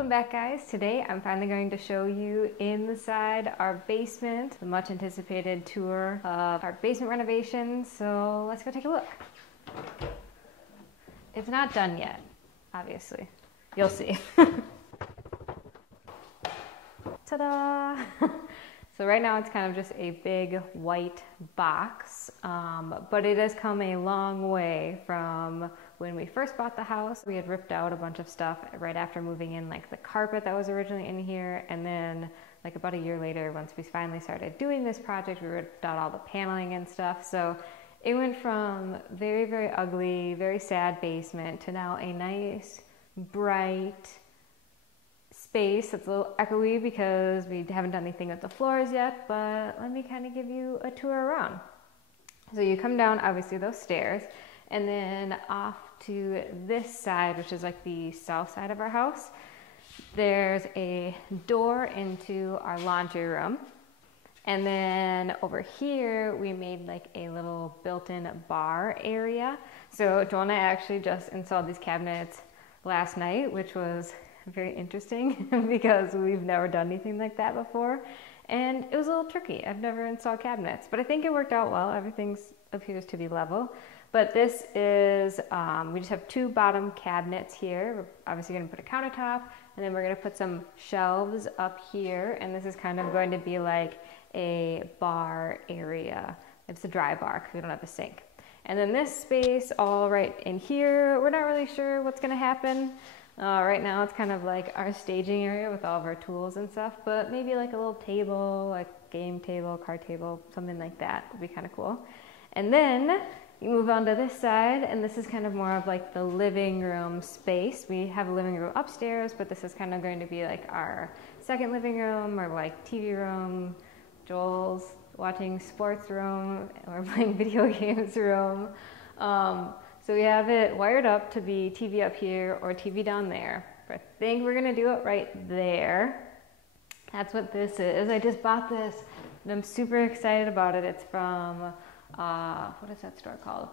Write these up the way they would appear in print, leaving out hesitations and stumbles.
Welcome back, guys. Today I'm finally going to show you inside our basement, the much anticipated tour of our basement renovation. So let's go take a look. It's not done yet, obviously. You'll see. Ta-da! So right now it's kind of just a big white box, but it has come a long way from when we first bought the house. We had ripped out a bunch of stuff right after moving in, like the carpet that was originally in here, and then like about a year later, once we finally started doing this project, we ripped out all the paneling and stuff. So it went from very, very ugly, very sad basement to now a nice, bright space that's a little echoey because we haven't done anything with the floors yet, but let me kind of give you a tour around. So you come down, obviously, those stairs, and then off to this side, which is like the south side of our house, there's a door into our laundry room. And then over here, we made like a little built-in bar area. So Joanna actually just installed these cabinets last night, which was very interesting because we've never done anything like that before. And it was a little tricky. I've never installed cabinets, but I think it worked out well. Everything appears to be level. But this is, we just have two bottom cabinets here. We're obviously going to put a countertop, and then we're going to put some shelves up here. And this is kind of going to be like a bar area. It's a dry bar because we don't have a sink. And then this space all right in here, we're not really sure what's going to happen. Right now it's kind of like our staging area with all of our tools and stuff, but maybe like a little table, like game table, card table, something like that would be kind of cool. And then you move on to this side, and this is kind of more of like the living room space. We have a living room upstairs, but this is kind of going to be like our second living room, or like TV room, Joel's watching sports room, or playing video games room. So we have it wired up to be TV up here or TV down there. But I think we're gonna do it right there. That's what this is. I just bought this and I'm super excited about it. It's from, what is that store called?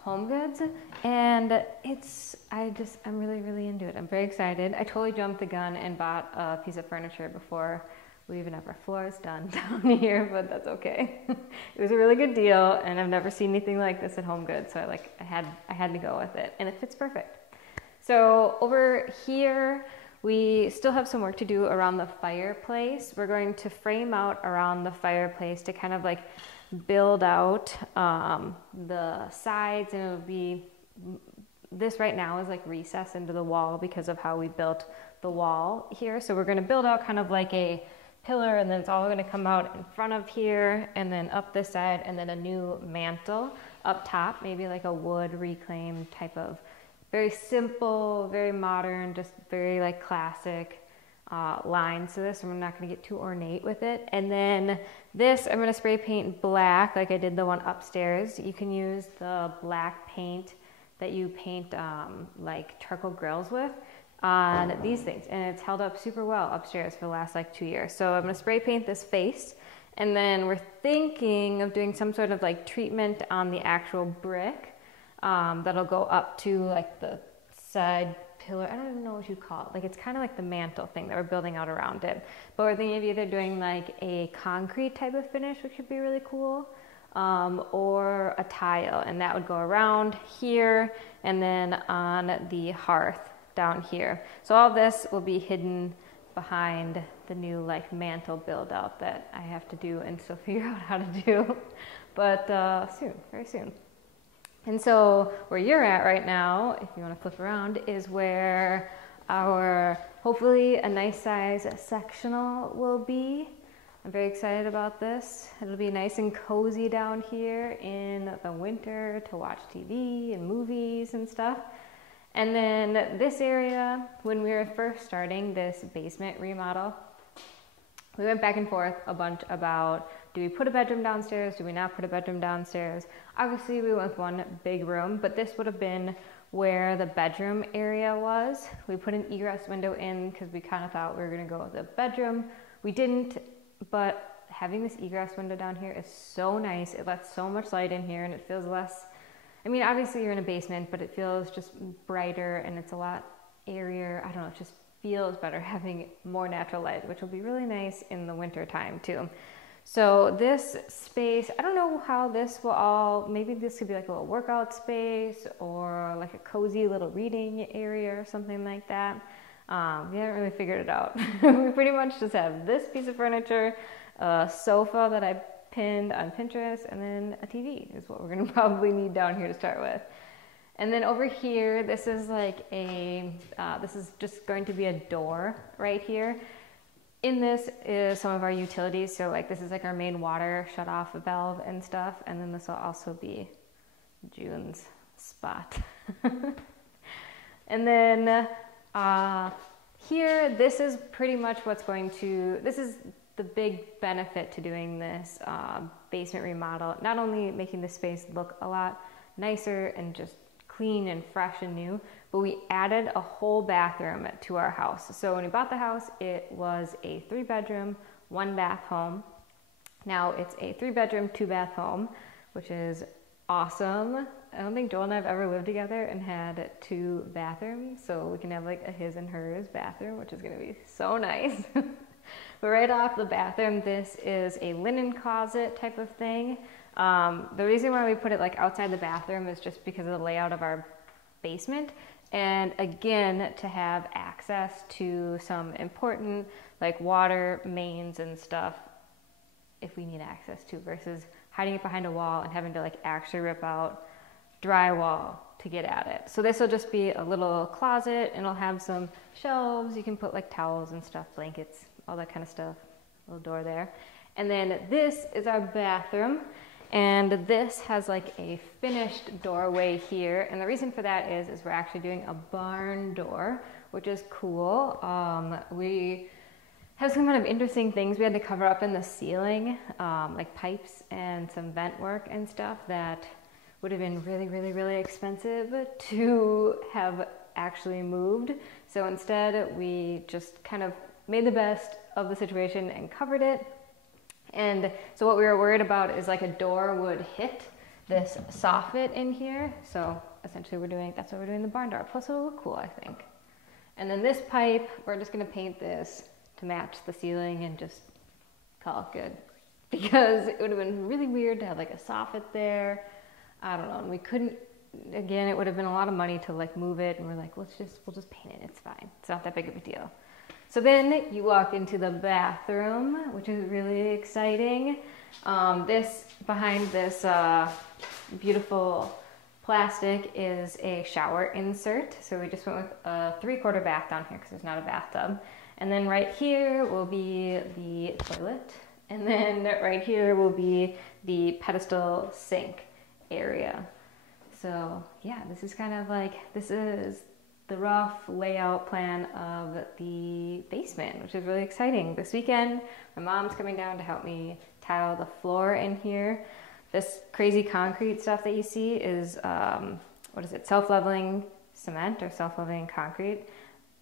Home Goods. And I'm really, really into it. I'm very excited. I totally jumped the gun and bought a piece of furniture before we even have our floors done down here, but that's okay. It was a really good deal, and I've never seen anything like this at Home Goods, so I had to go with it, and it fits perfect. So over here, we still have some work to do around the fireplace. We're going to frame out around the fireplace to kind of like build out the sides, and it'll be, this right now is like recessed into the wall because of how we built the wall here. So we're gonna build out kind of like a pillar, and then it's all going to come out in front of here and then up this side, and then a new mantle up top, maybe like a wood reclaimed type of very simple, very modern, just very like classic lines to this, and we're not going to get too ornate with it. And then this I'm going to spray paint black like I did the one upstairs. You can use the black paint that you paint like charcoal grills with on these things, and it's held up super well upstairs for the last like 2 years. So I'm going to spray paint this face, and then we're thinking of doing some sort of like treatment on the actual brick that'll go up to like the side pillar. I don't even know what you call it. Like, it's kind of like the mantle thing that we're building out around it, but we're thinking of either doing like a concrete type of finish, which would be really cool, or a tile, and that would go around here and then on the hearth down here. So all this will be hidden behind the new like mantle build out that I have to do and still figure out how to do, but soon, very soon. And so where you're at right now, if you want to flip around, is where our hopefully a nice size sectional will be. I'm very excited about this. It'll be nice and cozy down here in the winter to watch TV and movies and stuff. And then this area, when we were first starting this basement remodel, we went back and forth a bunch about, do we put a bedroom downstairs? Do we not put a bedroom downstairs? Obviously we went with one big room, but this would have been where the bedroom area was. We put an egress window in because we kind of thought we were gonna go with a bedroom. We didn't, but having this egress window down here is so nice. It lets so much light in here, and it feels less, I mean, obviously you're in a basement, but it feels just brighter and it's a lot airier. I don't know, it just feels better having more natural light, which will be really nice in the winter time too. So this space, I don't know how this will all, maybe this could be like a little workout space or like a cozy little reading area or something like that. We haven't really figured it out. We pretty much just have this piece of furniture, a sofa that I pinned on Pinterest, and then a TV is what we're gonna probably need down here to start with. And then over here, this is like this is just going to be a door right here. In this is some of our utilities. So like this is like our main water shut off valve and stuff. And then this will also be June's spot. And then here, this is pretty much this is the big benefit to doing this basement remodel. Not only making the space look a lot nicer and just clean and fresh and new, but we added a whole bathroom to our house. So when we bought the house, it was a 3-bedroom, 1-bath home. Now it's a 3-bedroom, 2-bath home, which is awesome. I don't think Joel and I have ever lived together and had 2 bathrooms, so we can have like a his and hers bathroom, which is gonna be so nice. But right off the bathroom, this is a linen closet type of thing. The reason why we put it like outside the bathroom is just because of the layout of our basement. And again, to have access to some important like water mains and stuff if we need access to, versus hiding it behind a wall and having to like actually rip out drywall to get at it. So this will just be a little closet, and it'll have some shelves. You can put like towels and stuff, blankets, all that kind of stuff. Little door there. And then this is our bathroom. And this has like a finished doorway here. And the reason for that is we're actually doing a barn door, which is cool. We have some kind of interesting things we had to cover up in the ceiling, like pipes and some vent work and stuff that would have been really, really, really expensive to have actually moved. So instead, we just kind of made the best of the situation and covered it. And so what we were worried about is like a door would hit this soffit in here. So essentially that's what we're doing the barn door. Plus it'll look cool, I think. And then this pipe, we're just gonna paint this to match the ceiling and just call it good. Because it would have been really weird to have like a soffit there. I don't know, and we couldn't, again, it would have been a lot of money to like move it, and we're like, we'll just paint it, it's fine. It's not that big of a deal. So then you walk into the bathroom, which is really exciting. Behind this beautiful plastic is a shower insert. So we just went with a 3/4 bath down here because there's not a bathtub. And then right here will be the toilet. And then right here will be the pedestal sink area. So yeah, this is the rough layout plan of the basement, which is really exciting. This weekend, my mom's coming down to help me tile the floor in here. This crazy concrete stuff that you see is, self-leveling cement or self-leveling concrete.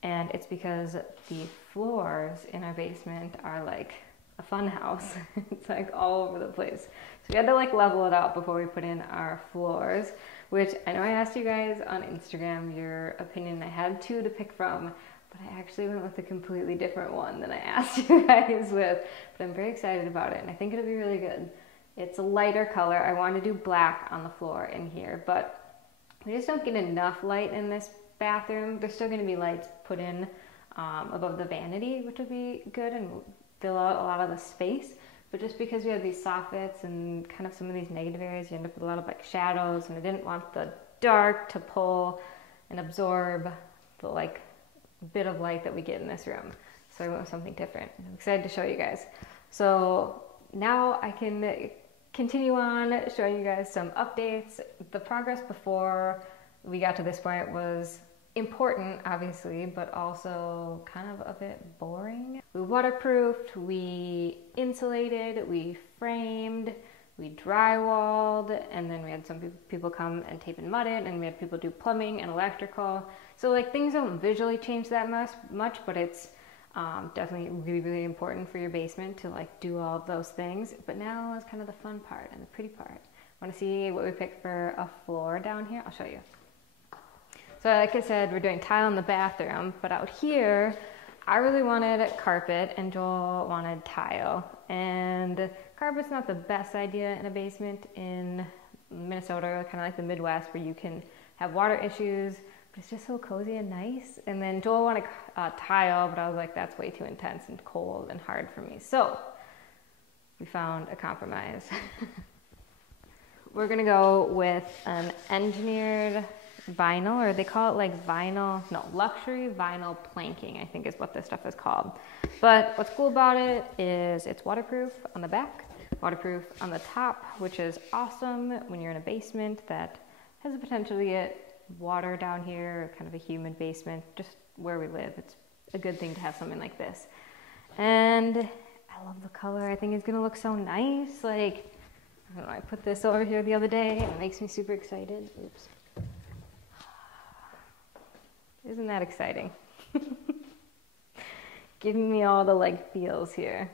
And it's because the floors in our basement are like a fun house. It's like all over the place. So we had to like level it out before we put in our floors, which I know I asked you guys on Instagram your opinion. I had 2 to pick from, but I actually went with a completely different one than I asked you guys with. But I'm very excited about it, and I think it'll be really good. It's a lighter color. I want to do black on the floor in here, but we just don't get enough light in this bathroom. There's still going to be lights put in above the vanity, which would be good and fill out a lot of the space. But just because we have these soffits and kind of some of these negative areas, you end up with a lot of like shadows, and I didn't want the dark to pull and absorb the like bit of light that we get in this room. So I went with something different. I'm excited to show you guys. So now I can continue on showing you guys some updates. The progress before we got to this point was important, obviously, but also kind of a bit boring. We waterproofed, we insulated, we framed, we drywalled, and then we had some people come and tape and mud it, and we had people do plumbing and electrical. So like things don't visually change that much, but it's definitely really, really important for your basement to like do all of those things. But now is kind of the fun part and the pretty part. Want to see what we picked for a floor down here? I'll show you. So like I said, we're doing tile in the bathroom, but out here I really wanted carpet and Joel wanted tile. And carpet's not the best idea in a basement in Minnesota, kind of like the Midwest, where you can have water issues, but it's just so cozy and nice. And then Joel wanted tile, but I was like, that's way too intense and cold and hard for me. So we found a compromise. We're gonna go with an engineered vinyl, or they call it like vinyl, no, luxury vinyl planking, I think is what this stuff is called. But what's cool about it is it's waterproof on the back, waterproof on the top, which is awesome when you're in a basement that has the potential to get water down here, kind of a humid basement, just where we live. It's a good thing to have something like this. And I love the color. I think it's gonna look so nice. Like, I don't know, I put this over here the other day and it makes me super excited. Oops. Isn't that exciting? Giving me all the like feels here.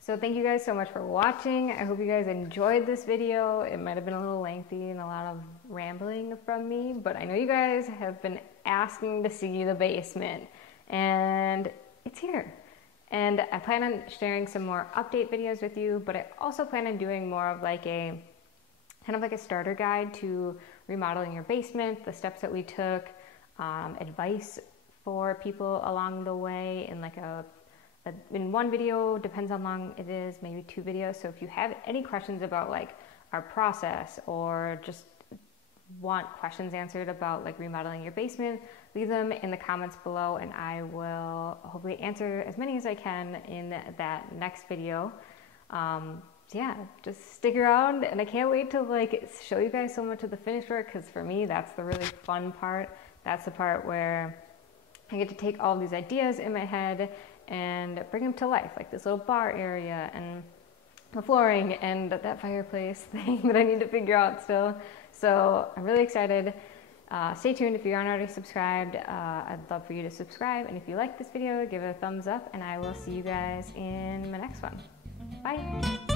So thank you guys so much for watching. I hope you guys enjoyed this video. It might have been a little lengthy and a lot of rambling from me, but I know you guys have been asking to see the basement and it's here. And I plan on sharing some more update videos with you, but I also plan on doing more of like a kind of like a starter guide to remodeling your basement, the steps that we took, advice for people along the way in like in one video, depends how long it is, maybe 2 videos. So if you have any questions about like our process or just want questions answered about like remodeling your basement, leave them in the comments below and I will hopefully answer as many as I can in that next video. So yeah, just stick around and I can't wait to like show you guys so much of the finished work, because for me that's the really fun part. That's the part where I get to take all these ideas in my head and bring them to life, like this little bar area and the flooring and that fireplace thing that I need to figure out still. So I'm really excited. Stay tuned if you aren't already subscribed. I'd love for you to subscribe. And if you like this video, give it a thumbs up and I will see you guys in my next one. Bye.